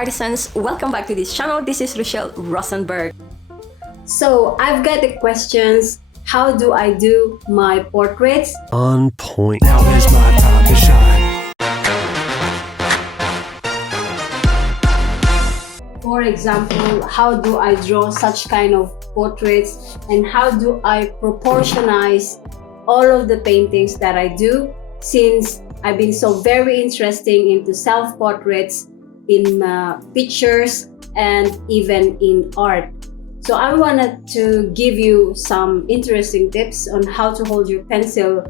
artisans, welcome back to this channel. This is Rochelle Rosenberg. So I've got the questions. How do I do my portraits? On point. Now is my time to shine. For example, how do I draw such kind of portraits, and how do I proportionize all of the paintings that I do, since I've been so very interested into self-portraits in pictures and even in art. So I wanted to give you some interesting tips on how to hold your pencil.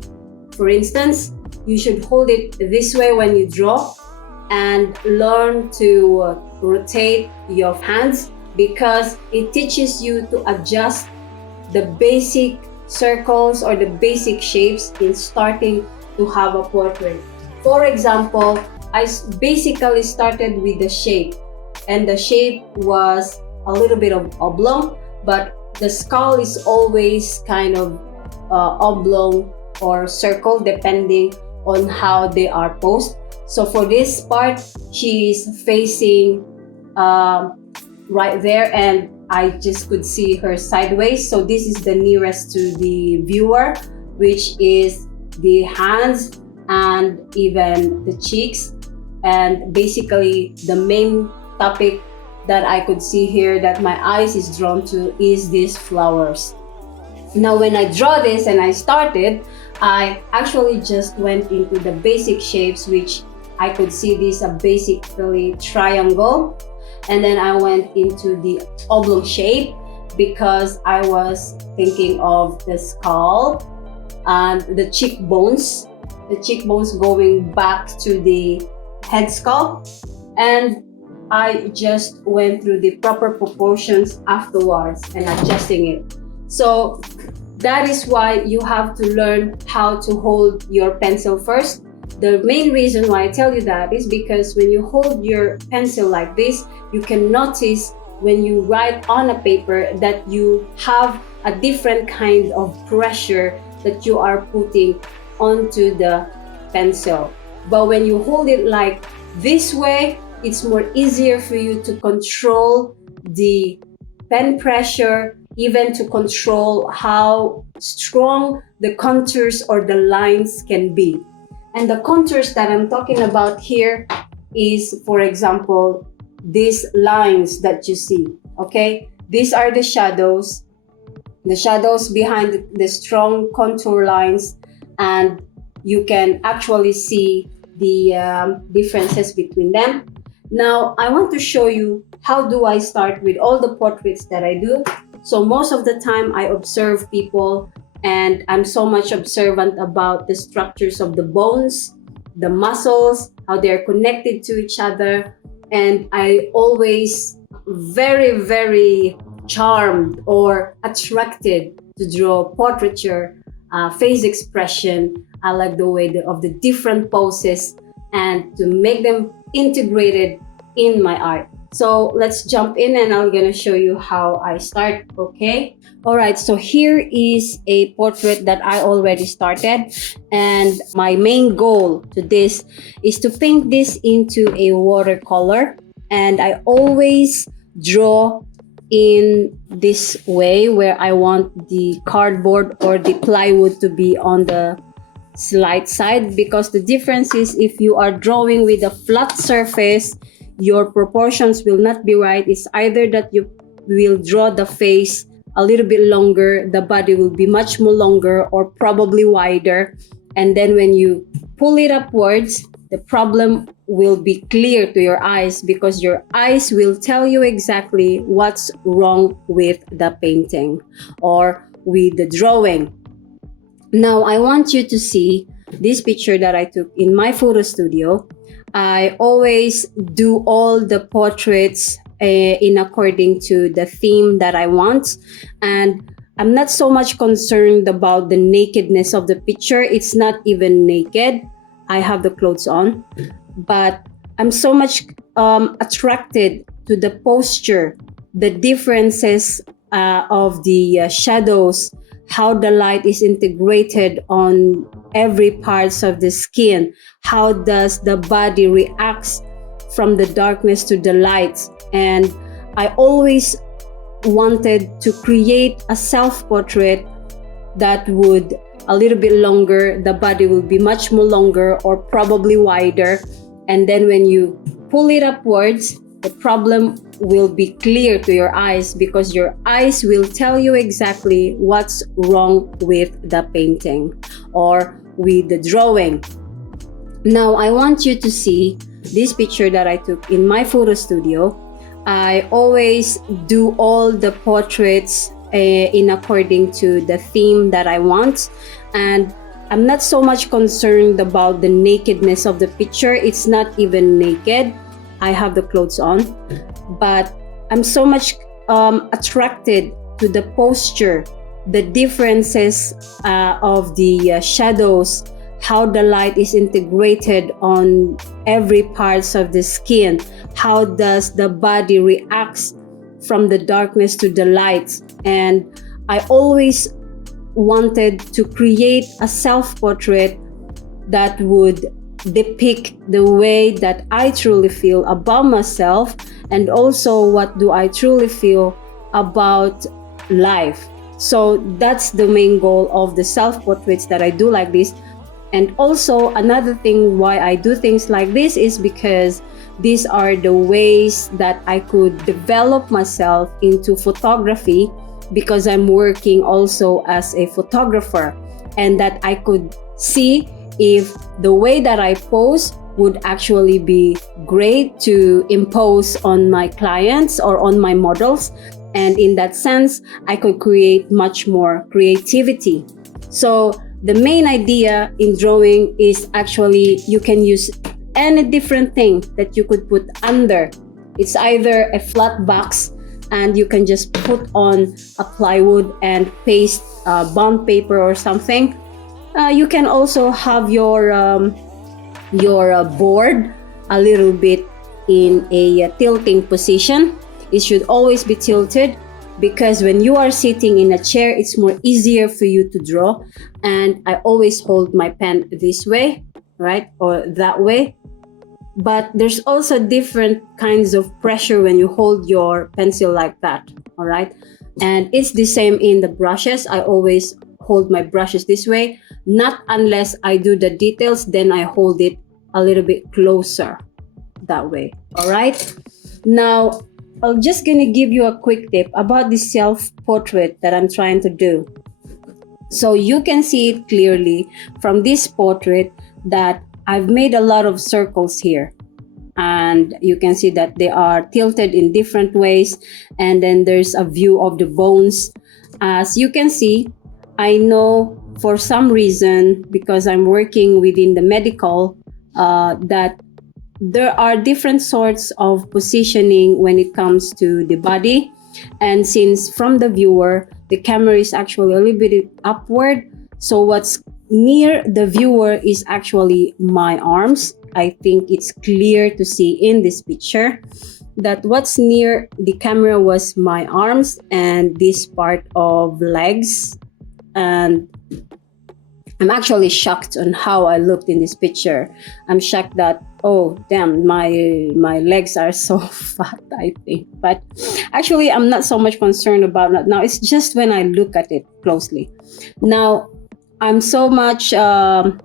For instance, you should hold it this way when you draw, and learn to rotate your hands, because it teaches you to adjust the basic circles or the basic shapes in starting to have a portrait. For example, I basically started with the shape, and the shape was a little bit of oblong, but the skull is always kind of oblong or circle depending on how they are posed. So for this part, she is facing right there, and I just could see her sideways. So this is the nearest to the viewer, which is the hands and even the cheeks. And basically the main topic that I could see here that my eyes is drawn to is these flowers. Now when I draw this and I started, I actually just went into the basic shapes, which I could see this basically triangle, and then I went into the oblong shape because I was thinking of the skull and the cheekbones going back to the head sculpt, and I just went through the proper proportions afterwards and adjusting it. So that is why you have to learn how to hold your pencil first. The main reason why I tell you that is because when you hold your pencil like this, you can notice when you write on a paper that you have a different kind of pressure that you are putting onto the pencil. But when you hold it like this way, it's more easier for you to control the pen pressure, even to control how strong the contours or the lines can be. And the contours that I'm talking about here is, for example, these lines that you see, okay? These are the shadows behind the strong contour lines, and you can actually see the differences between them. Now, I want to show you how do I start with all the portraits that I do. So most of the time I observe people, and I'm so much observant about the structures of the bones, the muscles, how they're connected to each other. And I always very, very charmed or attracted to draw portraiture, face expression. I like the way of the different poses and to make them integrated in my art. So let's jump in, and I'm gonna show you how I start, okay? All right, so here is a portrait that I already started, and my main goal to this is to paint this into a watercolor. And I always draw in this way, where I want the cardboard or the plywood to be on the slight side, because the difference is if you are drawing with a flat surface, your proportions will not be right. It's either that you will draw the face a little bit longer, the body will be much more longer or probably wider, and then when you pull it upwards, the problem will be clear to your eyes, because your eyes will tell you exactly what's wrong with the painting or with the drawing. Now I want you to see this picture that I took in my photo studio. I always do all the portraits in according to the theme that I want, and I'm not so much concerned about the nakedness of the picture. It's not even naked. I have the clothes on, but I'm so much attracted to the posture, the differences of the shadows, how the light is integrated on every parts of the skin, how does the body reacts from the darkness to the light. And I always wanted to create a self-portrait that would a little bit longer. The body will be much more longer or probably wider. And then when you pull it upwards, the problem will be clear to your eyes, because your eyes will tell you exactly what's wrong with the painting or with the drawing. Now, I want you to see this picture that I took in my photo studio. I always do all the portraits in according to the theme that I want, and I'm not so much concerned about the nakedness of the picture. It's not even naked. I have the clothes on, but I'm so much attracted to the posture, the differences of the shadows, how the light is integrated on every parts of the skin, how does the body reacts from the darkness to the light. And I always wanted to create a self-portrait that would depict the way that I truly feel about myself, and also what do I truly feel about life. So that's the main goal of the self-portraits that I do like this. And also another thing why I do things like this is because these are the ways that I could develop myself into photography, because I'm working also as a photographer, and that I could see if the way that I pose would actually be great to impose on my clients or on my models. And in that sense, I could create much more creativity. So the main idea in drawing is actually you can use any different thing that you could put under. It's either a flat box, and you can just put on a plywood and paste bond paper or something. You can also have your board a little bit in a tilting position. It should always be tilted, because when you are sitting in a chair, it's more easier for you to draw. And I always hold my pen this way, right, or that way. But there's also different kinds of pressure when you hold your pencil like that, all right? And it's the same in the brushes. I always hold my brushes this way, not unless I do the details, then I hold it a little bit closer that way, all right? Now, I'm just gonna give you a quick tip about this self-portrait that I'm trying to do. So you can see it clearly from this portrait that I've made a lot of circles here, and you can see that they are tilted in different ways, and then there's a view of the bones. As you can see, I know for some reason, because I'm working within the medical, that there are different sorts of positioning when it comes to the body. And since from the viewer, the camera is actually a little bit upward, so what's near the viewer is actually my arms. I think it's clear to see in this picture that what's near the camera was my arms and this part of legs. And I'm actually shocked on how I looked in this picture. I'm shocked that, oh damn, my legs are so fat, I think. But actually, I'm not so much concerned about that now. It's just when I look at it closely. Now, I'm so much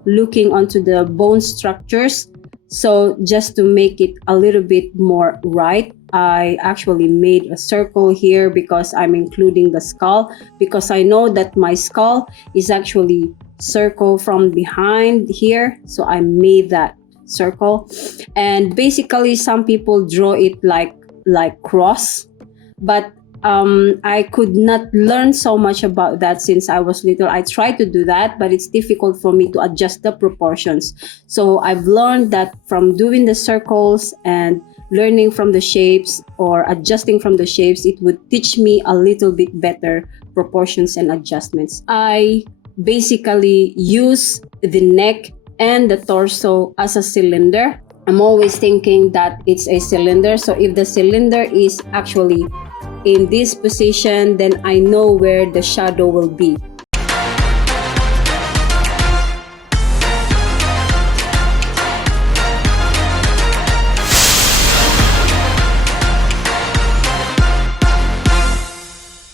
looking onto the bone structures. So just to make it a little bit more right, I actually made a circle here because I'm including the skull, because I know that my skull is actually circle from behind here. So I made that circle. And basically some people draw it like cross, but I could not learn so much about that since I was little. I tried to do that, but it's difficult for me to adjust the proportions. So I've learned that from doing the circles and learning from the shapes or adjusting from the shapes, it would teach me a little bit better proportions and adjustments. I basically use the neck and the torso as a cylinder. I'm always thinking that it's a cylinder. So if the cylinder is actually in this position, then I know where the shadow will be.